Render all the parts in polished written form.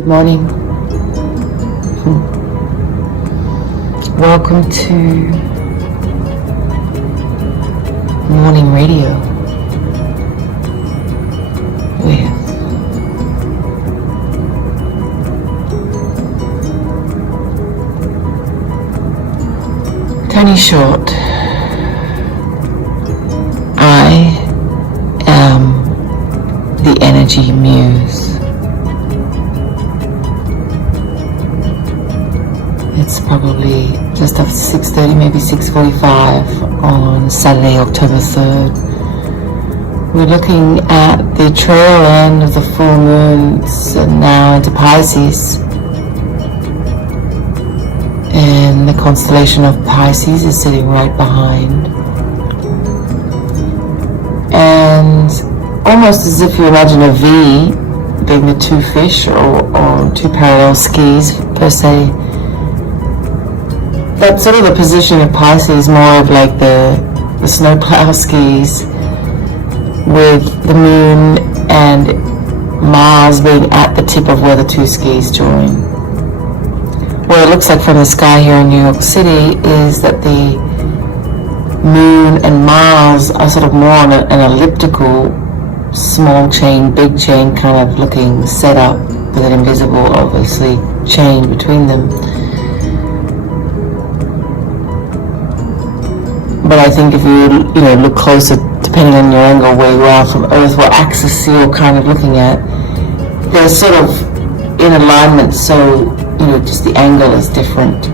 Good morning. Welcome to morning radio with Toni Short. I am the energy muse. It's probably just after 6:30, maybe 6:45 on Saturday, October 3rd. We're looking at the trail end of the full moons now into Pisces. And the constellation of Pisces is sitting right behind. And almost as if you imagine a V being the two fish or two parallel skis per se. That's sort of the position of Pisces, more of like the snowplow skis, with the moon and Mars being at the tip of where the two skis join. What it looks like from the sky here in New York City is that the moon and Mars are sort of more on an elliptical, small chain, big chain kind of looking setup with an invisible, obviously, chain between them. But I think if you look closer, depending on your angle where you are from Earth, what axis you're kind of looking at, they're sort of in alignment, so just the angle is different.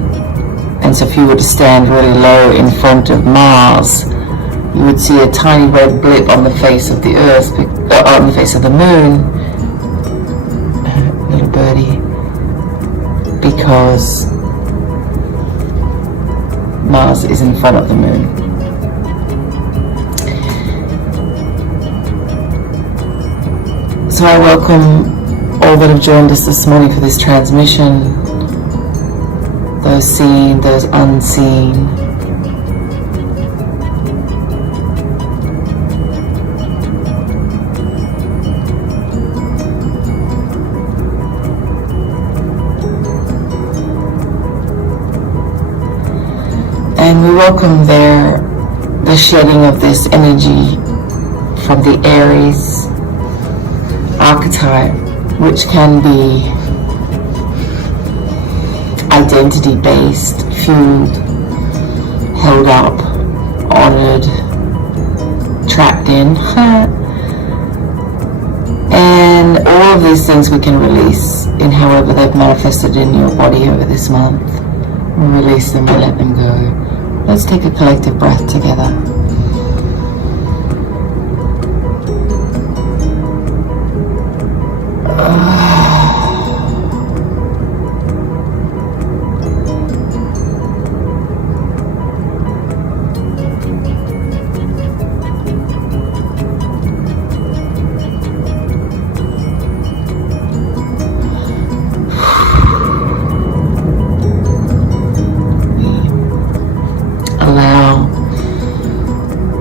And so if you were to stand really low in front of Mars, you would see a tiny red blip on the face of the Earth, on the face of the Moon, little birdie, because Mars is in front of the Moon. So I welcome all that have joined us this morning for this transmission, those seen, those unseen. And we welcome the shedding of this energy from the Aries archetype, which can be identity-based, fueled, held up, honored, trapped in. And all of these things we can release in however they've manifested in your body over this month. We release them, we let them go. Let's take a collective breath together.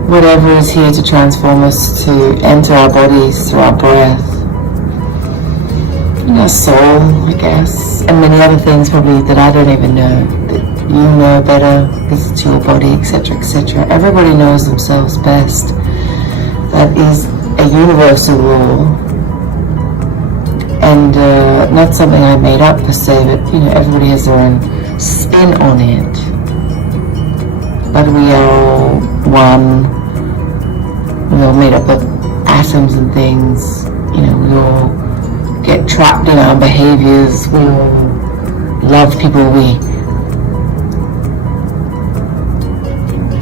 Whatever is here to transform us to enter our bodies through our breath, and our soul, I guess, and many other things probably that I don't even know, that you know better because it's your body, etc., etc. Everybody knows themselves best. That is a universal law, and not something I made up per se, but everybody has their own spin on it. But we are all one. We're all made up of atoms and things. We all get trapped in our behaviors. We all love people we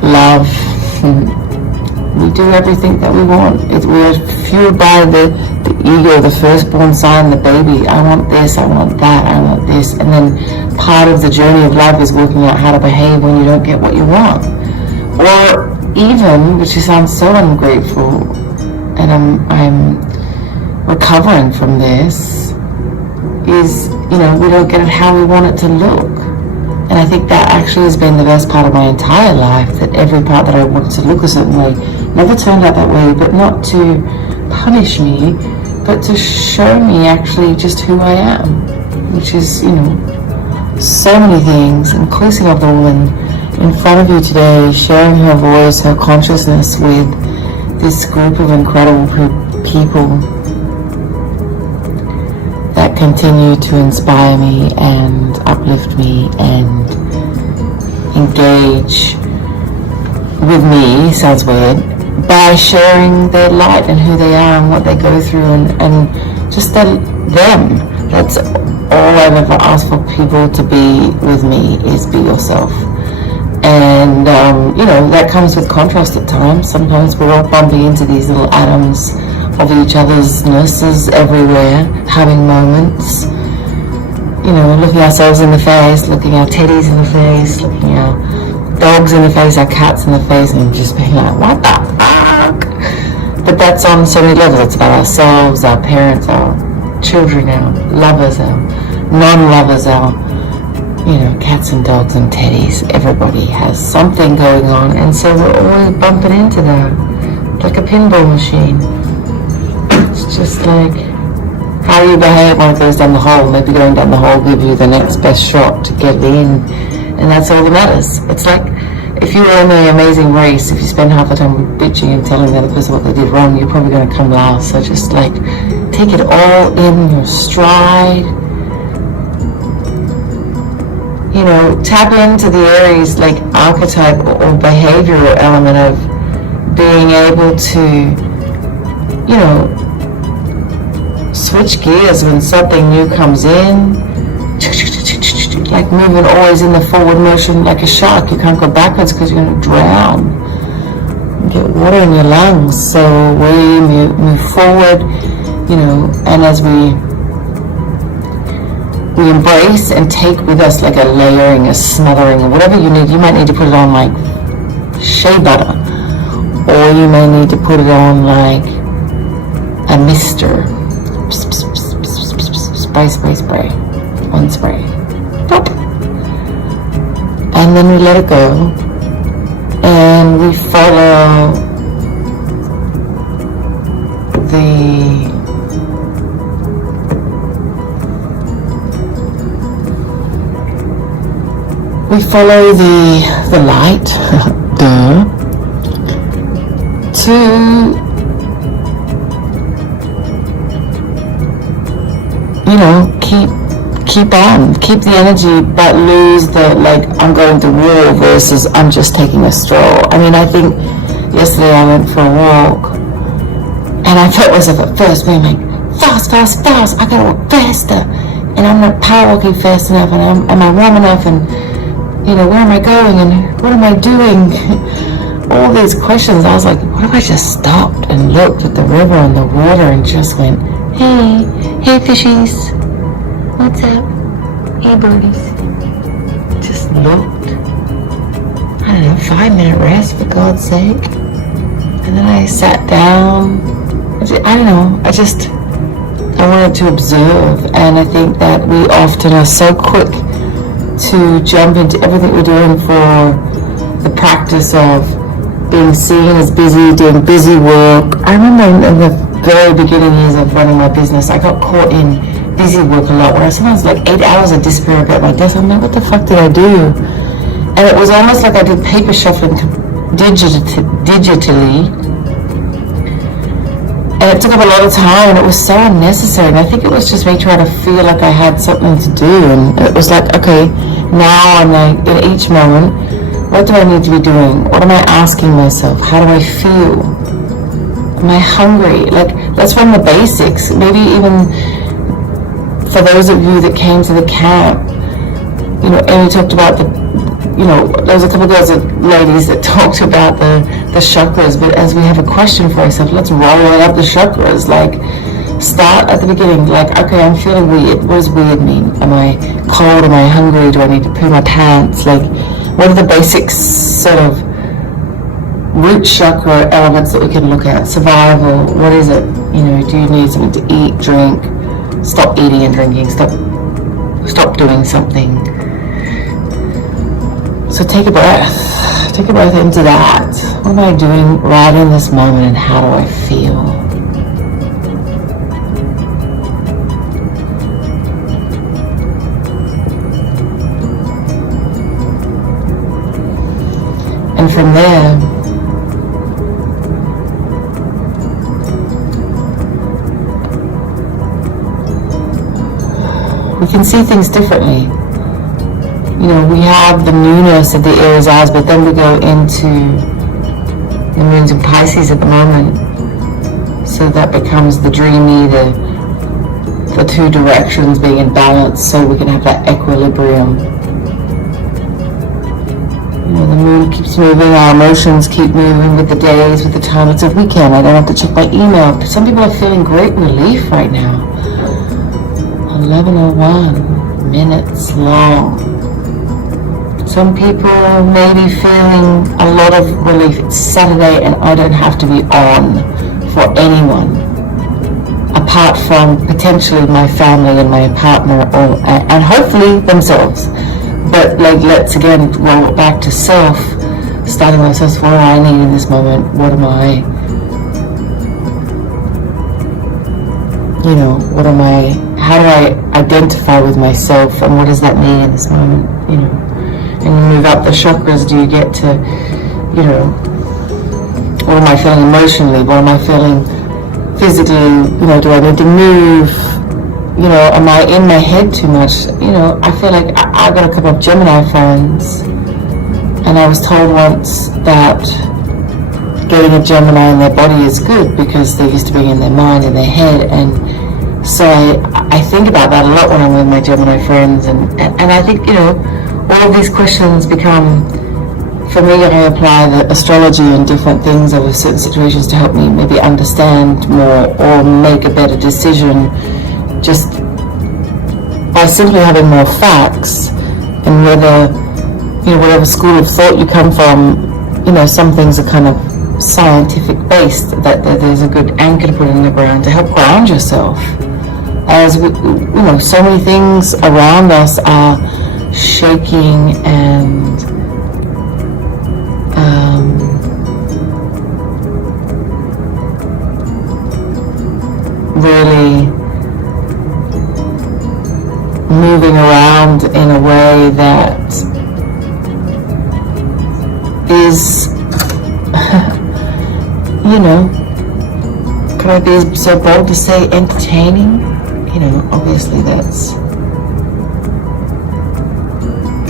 love. We do everything that we want. We're fueled by the ego, the firstborn sign, the baby. I want this, I want that, I want this. And then part of the journey of life is working out how to behave when you don't get what you want. Or even, which sounds so ungrateful, and I'm recovering from this, is, we don't get it how we want it to look. And I think that actually has been the best part of my entire life, that every part that I wanted to look a certain way never turned out that way, but not to punish me, but to show me actually just who I am. which is, so many things, inclusive of the woman in front of you today, sharing her voice, her consciousness with this group of incredible people that continue to inspire me and uplift me and engage with me, sounds weird, by sharing their light and who they are and what they go through and just them. That's all I've ever asked for people to be with me, is be yourself. And that comes with contrast at times. Sometimes we're all bumping into these little atoms of each other's nurses everywhere, having moments, looking ourselves in the face, looking our teddies in the face, looking our dogs in the face, our cats in the face, and just being like, what the fuck? But that's on so many levels. It's about ourselves, our parents, our children, our lovers, our non-lovers, our cats and dogs and teddies. Everybody has something going on, and so we're always bumping into that, like a pinball machine. It's just like how you behave when it goes down the hole. Maybe going down the hole gives you the next best shot to get in, and that's all that matters. It's like if you were in the Amazing Race, if you spend half the time bitching and telling the other person what they did wrong, you're probably going to come last. So just like take it all in your stride. Tap into the Aries like archetype or behavioral element of being able to, switch gears when something new comes in, like moving always in the forward motion like a shark. You can't go backwards because you're going to drown. You get water in your lungs. So we move forward, and as we embrace and take with us like a layering, a smothering, or whatever you need. You might need to put it on like shea butter, or you may need to put it on like a mister. Spray. One spray. Pop. And then we let it go. And we follow the light to keep on, keep the energy, but lose the like I'm going to war versus I'm just taking a stroll. I mean, I think yesterday I went for a walk and I felt myself at first being like fast, I gotta walk faster, and I'm not power walking fast enough, and am I warm enough, and where am I going and what am I doing? All these questions. I was like, what if I just stopped and looked at the river and the water and just went, hey fishies, what's up? Hey birdies. Just looked. I don't know, 5-minute rest for God's sake. And then I sat down. I don't know, I wanted to observe, and I think that we often are so quick to jump into everything we're doing for the practice of being seen as busy, doing busy work. I remember in the very beginning years of running my business, I got caught in busy work a lot, where I sometimes like 8 hours of disappear about my desk. I'm like, what the fuck did I do? And it was almost like I did paper shuffling digitally, and it took up a lot of time, and it was so unnecessary. And I think it was just me trying to feel like I had something to do, and it was like, okay, now I'm like, in each moment, what do I need to be doing? What am I asking myself? How do I feel? Am I hungry? Like, let's run the basics. Maybe even for those of you that came to the camp, Amy talked about there was a couple of ladies that talked about the chakras, but as we have a question for ourselves, let's roll up the chakras. Like, start at the beginning. Like, okay, I'm feeling weird. What does weird mean? Am I cold? Am I hungry? Do I need to poo my pants? Like, what are the basic sort of root chakra elements that we can look at? Survival. What is it? Do you need something to eat, drink? Stop eating and drinking. Stop doing something. So take a breath. Take a breath into that. What am I doing right in this moment, and how do I feel? And from there, we can see things differently. You know, we have the newness of the Aries eyes, but then we go into the moon's in Pisces at the moment. So that becomes the dreamy, the two directions being in balance, so we can have that equilibrium. You know, the moon keeps moving, our emotions keep moving with the days, with the time. It's a weekend, I don't have to check my email. Some people are feeling great relief right now. 11:01 minutes long. Some people may be feeling a lot of relief. It's Saturday and I don't have to be on for anyone, apart from potentially my family and my partner, and hopefully themselves. But like, let's again roll it back to self, starting with self. What do I need in this moment? What am I? You know, what am I? How do I identify with myself, and what does that mean in this moment? You know, and you move up the chakras. Do you get to, you know, what am I feeling emotionally? What am I feeling physically? You know, do I need to move? You know, am I in my head too much? You know, I feel like I got a couple of Gemini friends, and I was told once that getting a Gemini in their body is good because they're used to being in their mind, in their head. And so I think about that a lot when I'm with my Gemini friends, and I think, you know, all of these questions become, for me, I apply the astrology and different things over certain situations to help me maybe understand more or make a better decision, just by simply having more facts. And whether, you know, whatever school of thought you come from, you know, some things are kind of scientific based, that there's a good anchor to put in the ground to help ground yourself. As we, you know, so many things around us are shaking and really moving around in a way that is, you know, could I be so bold to say entertaining? You know, obviously that's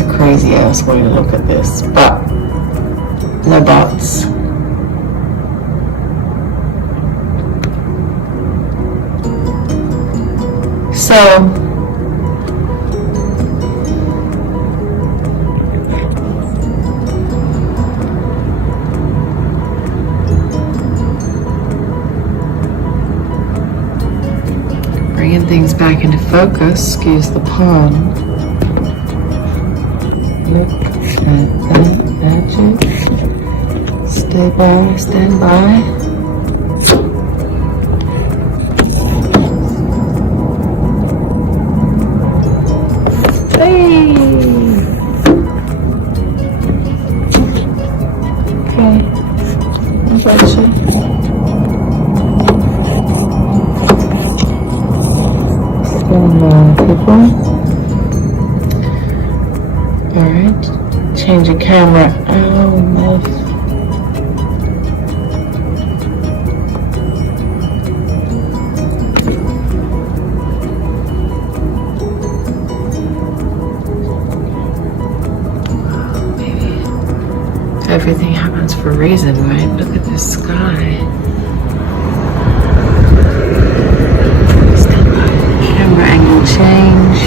a crazy ass way to look at this, but no buts. So, bringing things back into focus, excuse the pun. Look at that magic. Stay by, stand by. Alright, change the camera. Oh, nice. Maybe everything happens for a reason, right? Look at this sky. Camera angle change.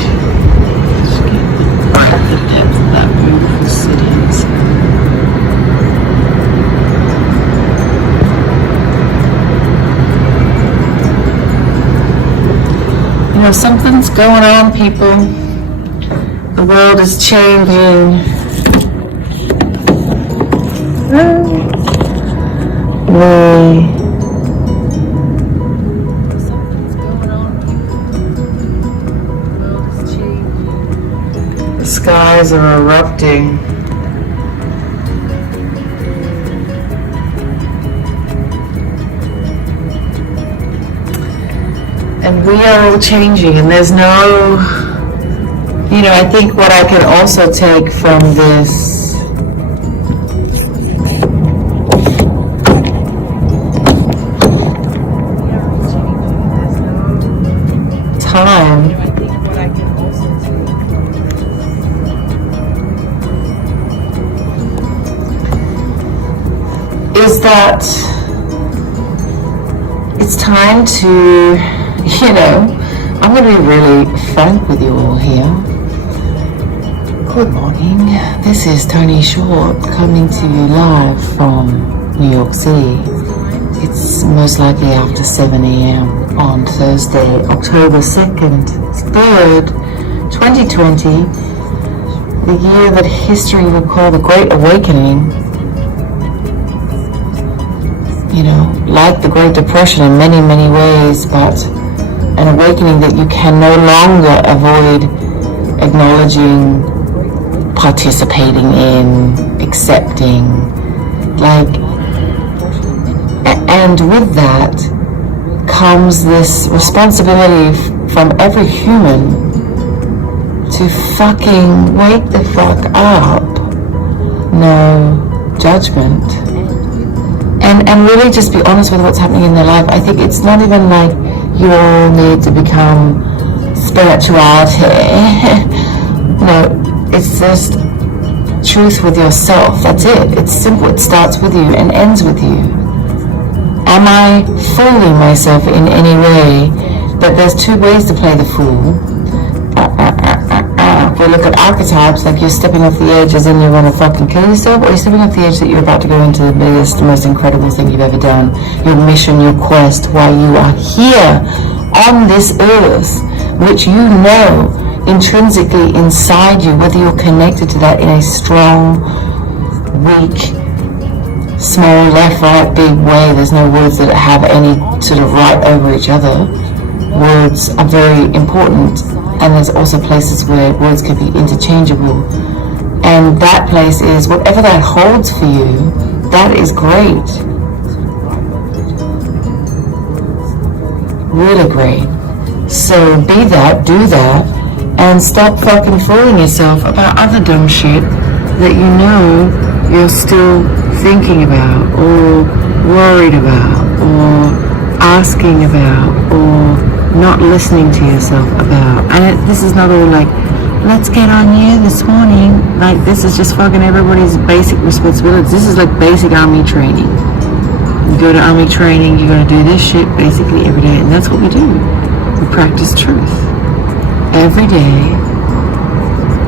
Just get the depth of that beautiful city inside. You know, something's going on, people. The world is changing. Skies are erupting. And we are all changing, and there's no, you know, I think what I can also take from this that it's time to, I'm going to be really frank with you all here. Good morning. This is Toni Short coming to you live from New York City. It's most likely after 7 a.m. on Thursday, October 2nd, 3rd, 2020, the year that history will call the Great Awakening. Like the Great Depression in many, many ways, but an awakening that you can no longer avoid acknowledging, participating in, accepting, and with that comes this responsibility from every human to fucking wake the fuck up. No judgment. And really just be honest with what's happening in their life. I think it's not even like you all need to become spirituality. No, it's just truth with yourself. That's it. It's simple. It starts with you and ends with you. Am I fooling myself in any way? But there's two ways to play the fool. If we look at archetypes, like you're stepping off the edge as in you want to fucking kill yourself, or you're stepping off the edge that you're about to go into the biggest, most incredible thing you've ever done. Your mission, your quest, why you are here on this earth, which you know intrinsically inside you, whether you're connected to that in a strong, weak, small, left, right, big way. There's no words that have any sort of right over each other. Words are very important, and there's also places where words can be interchangeable. And that place is, whatever that holds for you, that is great. Really great. So be that, do that, and stop fucking fooling yourself about other dumb shit that you know you're still thinking about, or worried about, or asking about, or not listening to yourself about. And this is not all like, let's get on you this morning. Like, this is just fucking everybody's basic responsibilities. This is like basic army training. You go to army training, you're gonna do this shit basically every day, and that's what we do. We practice truth every day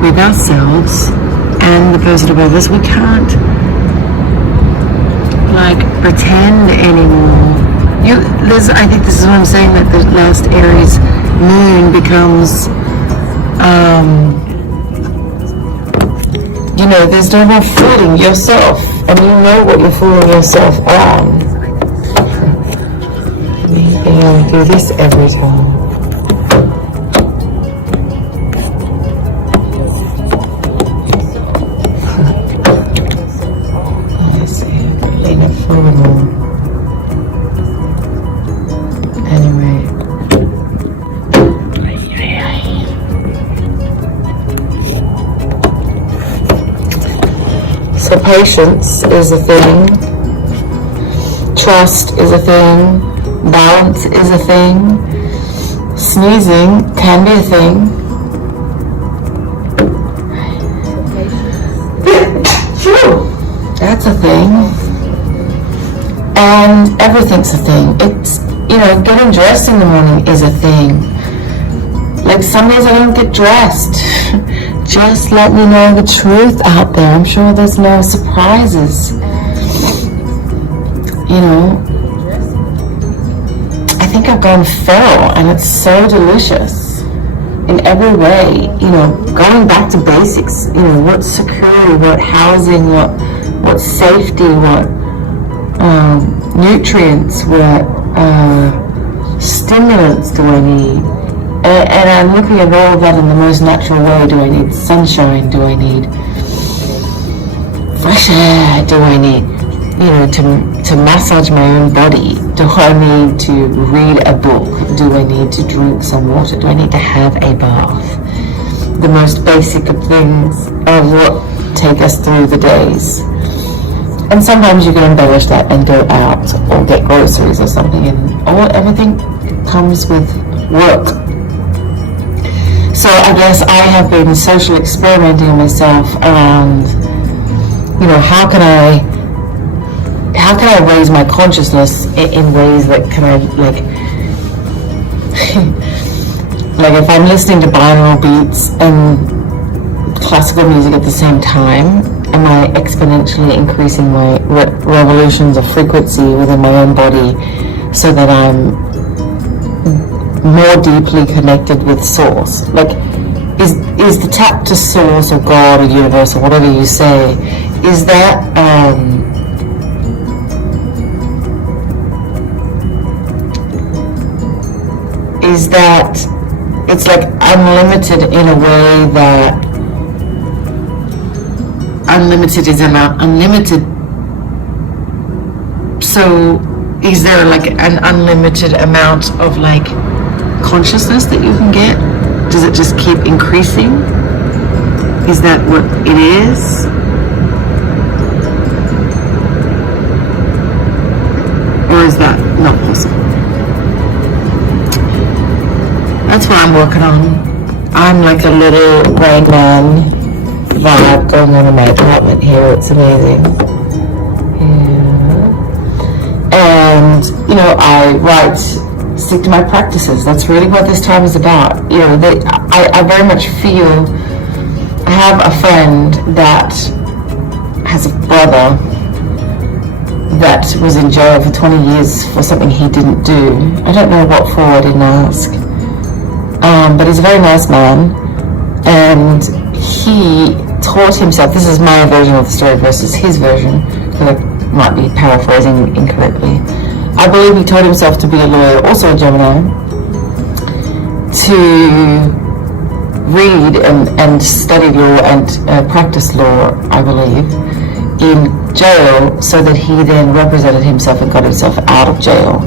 with ourselves and the person above us. We can't pretend anymore. I think this is what I'm saying, that the last Aries moon becomes, there's no more fooling yourself, and you know what you're fooling yourself on. And do this every time. Let's see, in a photo. So patience is a thing, trust is a thing, balance is a thing, sneezing can be a thing. That's a thing. And everything's a thing. It's, getting dressed in the morning is a thing. Like, some days I don't get dressed. Just let me know the truth out there. I'm sure there's no surprises. I think I've gone feral, and it's so delicious in every way. Going back to basics. What's security, what housing, what safety, what nutrients, what stimulants do I need? And I'm looking at all of that in the most natural way. Do I need sunshine? Do I need fresh air? Do I need, to massage my own body? Do I need to read a book? Do I need to drink some water? Do I need to have a bath? The most basic of things are what take us through the days. And sometimes you can embellish that and go out or get groceries or something, and everything comes with work. So I guess I have been social experimenting on myself around, how can I how can I raise my consciousness in ways that can I, like, like if I'm listening to binaural beats and classical music at the same time, am I exponentially increasing my revolutions of frequency within my own body so that I'm more deeply connected with source? Like, is the tap to source or God or universe or whatever you say, is that it's like unlimited in a way that unlimited is about unlimited? So is there like an unlimited amount of like consciousness that you can get? Does it just keep increasing? Is that what it is? Or is that not possible? That's what I'm working on. I'm like a little Rain Man vibe going on in my apartment here. It's amazing. Yeah. And, you know, I stick to my practices. That's really what this time is about. You know, I very much feel, I have a friend that has a brother that was in jail for 20 years for something he didn't do. I don't know what for, I didn't ask. But he's a very nice man, and he taught himself, this is my version of the story versus his version, because I might be paraphrasing incorrectly. I believe he taught himself to be a lawyer, also a Gemini, to read and study law and practice law, I believe, in jail, so that he then represented himself and got himself out of jail.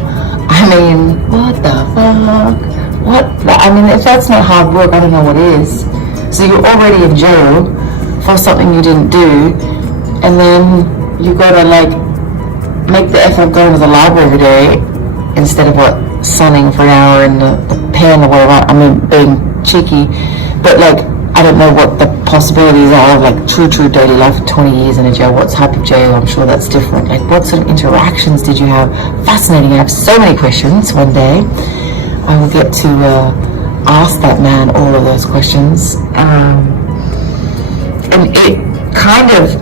I mean, what the fuck? What? I mean, if that's not hard work, I don't know what is. So you're already in jail for something you didn't do, and then you gotta like make the effort of going to the library every day instead of what, sunning for an hour in the pen or whatever. I mean, being cheeky, but like, I don't know what the possibilities are of like true daily life for 20 years in a jail. What type of jail? I'm sure that's different. Like, what sort of interactions did you have? Fascinating. I have so many questions. One day I will get to ask that man all of those questions. And it kind of,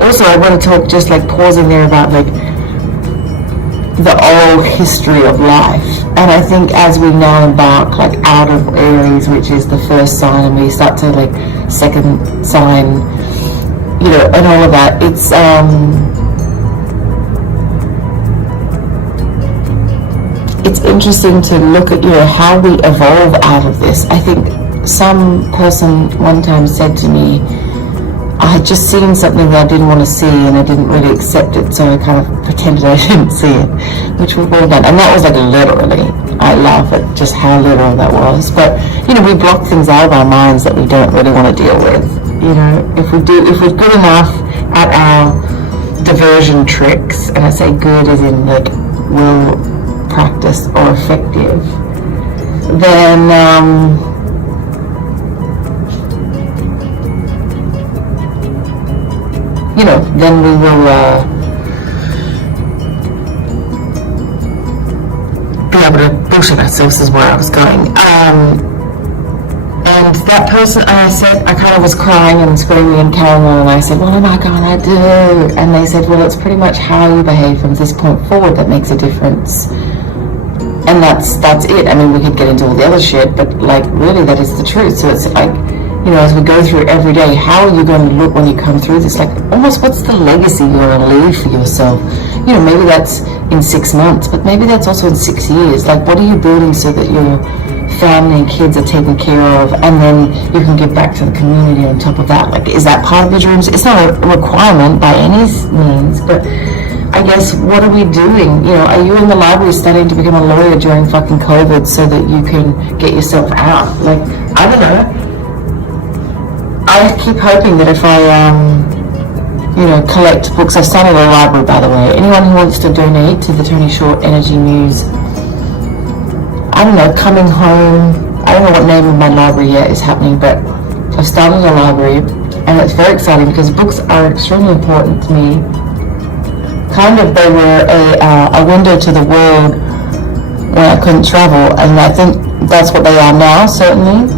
also I want to talk, just like pausing there, about like the oral history of life. And I think as we now embark like out of Aries, which is the first sign, and we start to like second sign, you know, and all of that, it's interesting to look at, you know, how we evolve out of this. I think some person one time said to me, I had just seen something that I didn't want to see, and I didn't really accept it, so I kind of pretended I didn't see it, which we've all done. And that was like literally, I laugh at just how literal that was. But, you know, we block things out of our minds that we don't really want to deal with. You know, if we're good enough at our diversion tricks, and I say good as in like will practice or effective, then you know, then we will be able to bullshit ourselves, is where I was going. And that person, I said, I kind of was crying and screaming and carrying on, and I said, what am I gonna do? And they said, well, it's pretty much how you behave from this point forward that makes a difference. And that's it. I mean, we could get into all the other shit, but like, really, that is the truth. So it's like, you know, as we go through every day, how are you going to look when you come through this? Like, almost what's the legacy you're going to leave for yourself? You know, maybe that's in 6 months, but maybe that's also in 6 years. Like, what are you building so that your family and kids are taken care of, and then you can give back to the community on top of that? Like, is that part of your dreams? It's not a requirement by any means, but I guess, what are we doing? You know, are you in the library studying to become a lawyer during fucking COVID so that you can get yourself out? Like, I don't know. I keep hoping that if I, you know, collect books. I've started a library, by the way. Anyone who wants to donate to the Toni Short Energy Muse, I don't know, coming home, I don't know what name of my library yet is happening, but I've started a library, and it's very exciting because books are extremely important to me. kind of, they were a window to the world when I couldn't travel, and I think that's what they are now, certainly.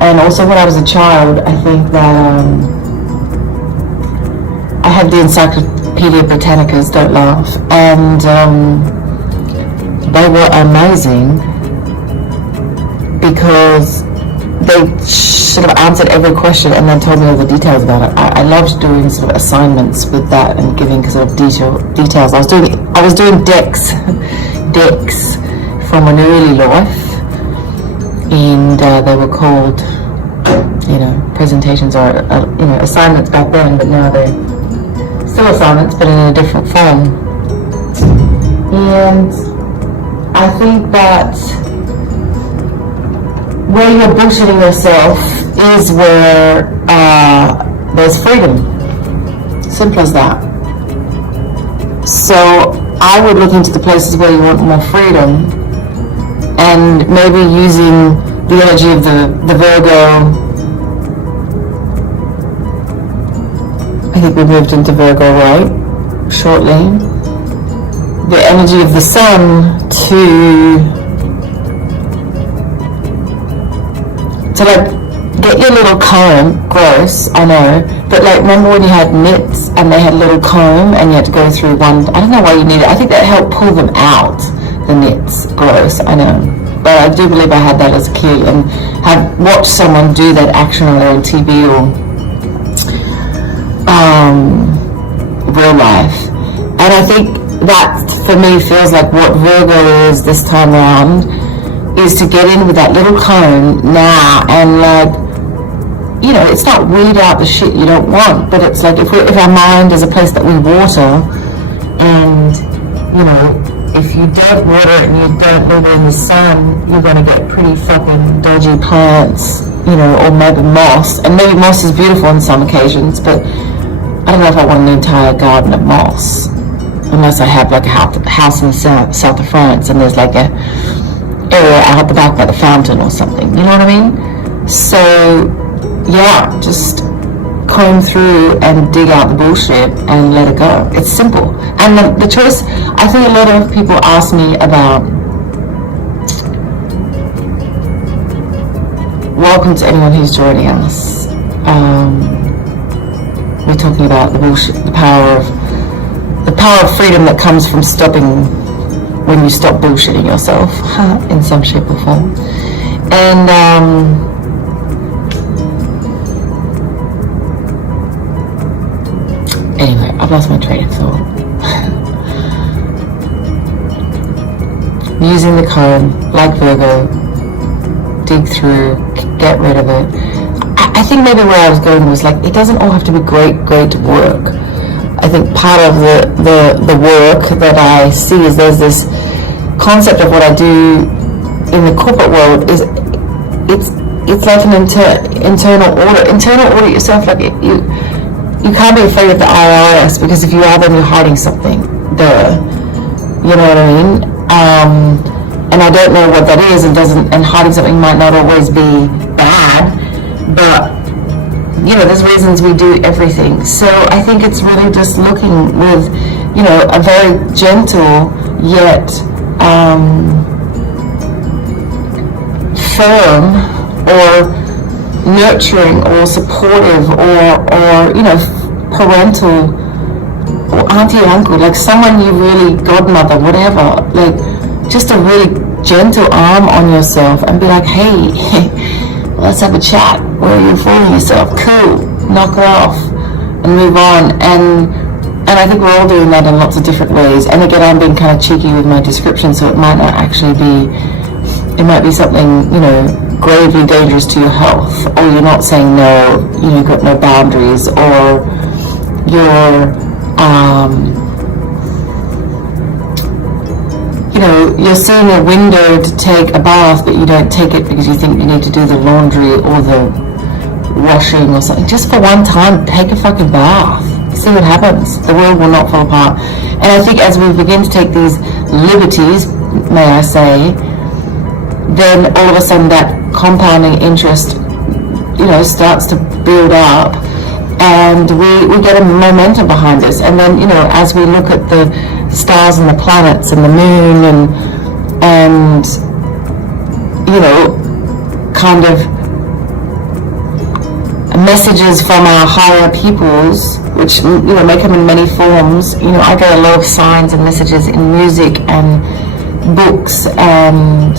And also when I was a child, I think that I had the Encyclopedia Britannicas, don't laugh, and they were amazing because they sort of answered every question and then told me all the details about it. I loved doing sort of assignments with that and giving sort of details. I was doing decks from an early life, and they were called, presentations or assignments back then, but now they're still assignments, but in a different form. And I think that where you're bullshitting yourself is where there's freedom. Simple as that. So I would look into the places where you want more freedom, and maybe using the energy of the Virgo. I think we moved into Virgo, right? Shortly. The energy of the sun to like get your little comb. Gross, I know, but like, remember when you had knits and they had a little comb and you had to go through one? I don't know why you need it. I think that helped pull them out, the knits. Gross, I know, but I do believe I had that as a kid and have watched someone do that action either on TV or real life. And I think that for me feels like what Virgo is this time around, is to get in with that little comb now and like, it's not weed out the shit you don't want, but it's like if our mind is a place that we water, and if you don't water it and you don't live in the sun, you're going to get pretty fucking dodgy plants, or maybe moss. And maybe moss is beautiful on some occasions, but I don't know if I want an entire garden of moss, unless I have like a house in the south of France and there's like a area out the back by the fountain or something, you know what I mean? So yeah, just comb through and dig out the bullshit and let it go. It's simple. And the choice, I think a lot of people ask me about, welcome to anyone who's joining us. We're talking about the bullshit, the power of freedom that comes from stopping when you stop bullshitting yourself in some shape or form. And anyway, I've lost my train of thought. Using the comb, like Virgo, dig through, get rid of it. I think maybe where I was going was like, it doesn't all have to be great work. I think part of the work that I see is there's this concept of what I do in the corporate world is it's like an internal audit. Internal audit yourself, like you can't be afraid of the IRS, because if you are, then you're hiding something. You know what I mean? And I don't know what that is, and hiding something might not always be bad, but there's reasons we do everything. So I think it's really just looking with a very gentle yet firm or nurturing or supportive or parental or auntie or uncle, like someone you really, godmother, whatever, like just a really gentle arm on yourself and be like, hey, let's have a chat, or you're fooling yourself, cool, knock it off and move on. And I think we're all doing that in lots of different ways. And again, I'm being kind of cheeky with my description, so it might not actually be, it might be something gravely dangerous to your health, or you're not saying no, you've got no boundaries, or you're seeing a window to take a bath, but you don't take it because you think you need to do the laundry or the washing or something. Just for one time, take a fucking bath. See what happens. The world will not fall apart. And I think as we begin to take these liberties, may I say, then all of a sudden that compounding interest, starts to build up. and we get a momentum behind us. And then, you know, as we look at the stars and the planets and the moon and you know, kind of messages from our higher peoples, which, you know, may come in many forms. You know, I get a lot of signs and messages in music and books and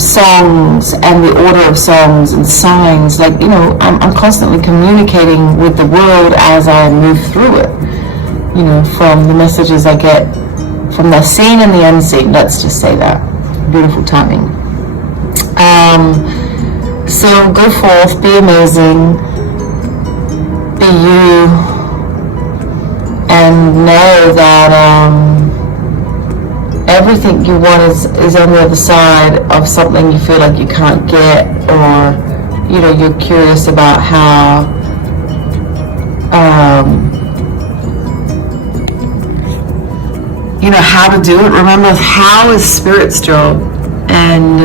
songs and the order of songs and signs. Like, you know, I'm constantly communicating with the world as I move through it, you know, from the messages I get from the seen and the unseen. Let's just say that. Beautiful timing. So go forth, be amazing, be you, and know that everything you want is on the other side of something you feel like you can't get, or, you know, you're curious about how you know, how to do it. Remember, how is Spirit's job, and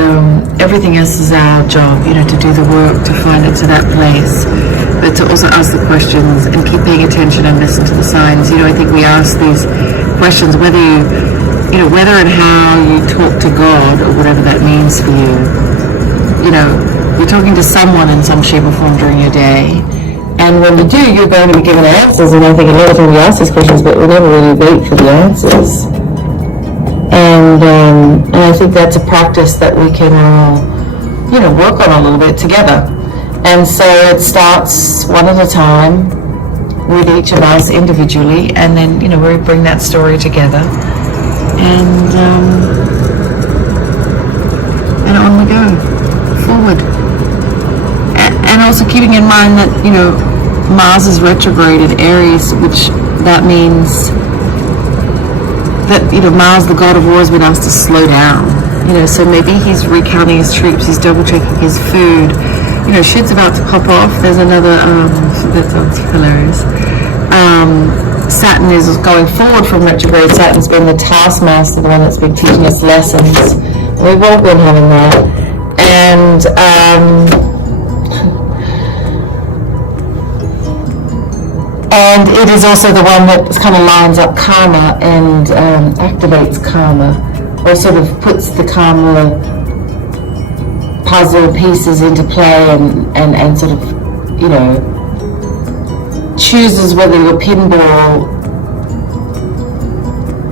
everything else is our job, you know, to do the work, to find it to that place, but to also ask the questions and keep paying attention and listen to the signs. You know, I think we ask these questions whether you know, whether and how you talk to God, or whatever that means for you. You know, you're talking to someone in some shape or form during your day, and when you do, you're going to be given answers. And I think a lot of times we ask these questions, but we never really wait for the answers. And I think that's a practice that we can all, you know, work on a little bit together. And so it starts one at a time with each of us individually, and then, you know, we bring that story together, and on we go forward. And also keeping in mind that, you know, Mars is retrograde in Aries, which that means that, you know, Mars, the god of war, has been asked to slow down. You know, so maybe he's recounting his troops, he's double checking his food. You know, shit's about to pop off. There's another, that sounds hilarious. Saturn is going forward from retrograde. Saturn's been the taskmaster, the one that's been teaching us lessons. We've all been having that. And, and it is also the one that kind of lines up karma and activates karma, or sort of puts the karma puzzle pieces into play, and sort of, you know, chooses whether your pinball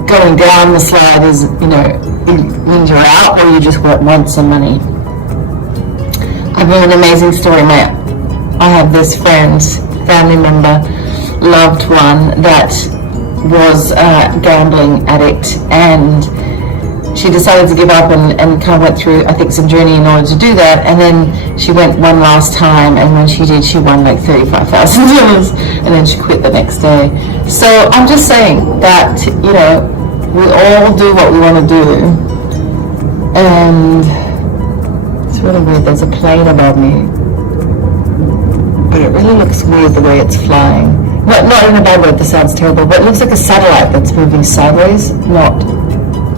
going down the slide is, you know, it means you're out, or you just want some money. I've got an amazing story, mate. I have this friend, family member, loved one, that was a gambling addict, and she decided to give up and kind of went through, I think, some journey in order to do that. And then she went one last time, and when she did, she won like $35,000, and then she quit the next day. So I'm just saying that, you know, we all do what we want to do, and it's really weird. There's a plane above me, but it really looks weird the way it's flying. Not in a bad way, this sounds terrible, but it looks like a satellite that's moving sideways. Not,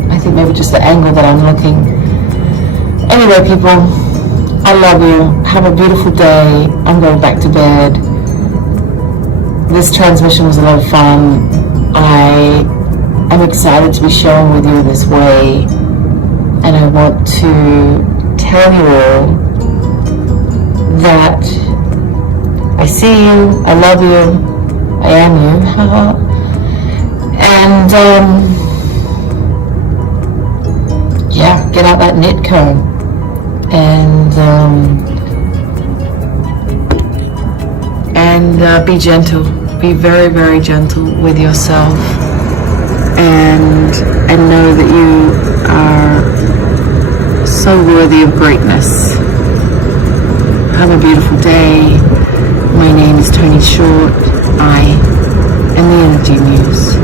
I think maybe just the angle that I'm looking. Anyway, people, I love you. Have a beautiful day. I'm going back to bed. This transmission was a lot of fun. I am excited to be sharing with you this way, and I want to tell you all that I see you, I love you, I am you, and yeah, get out that knit comb, and be gentle, be very, very gentle with yourself, and know that you are so worthy of greatness. Have a beautiful day. My name is Toni Short. I am the Energy Muse.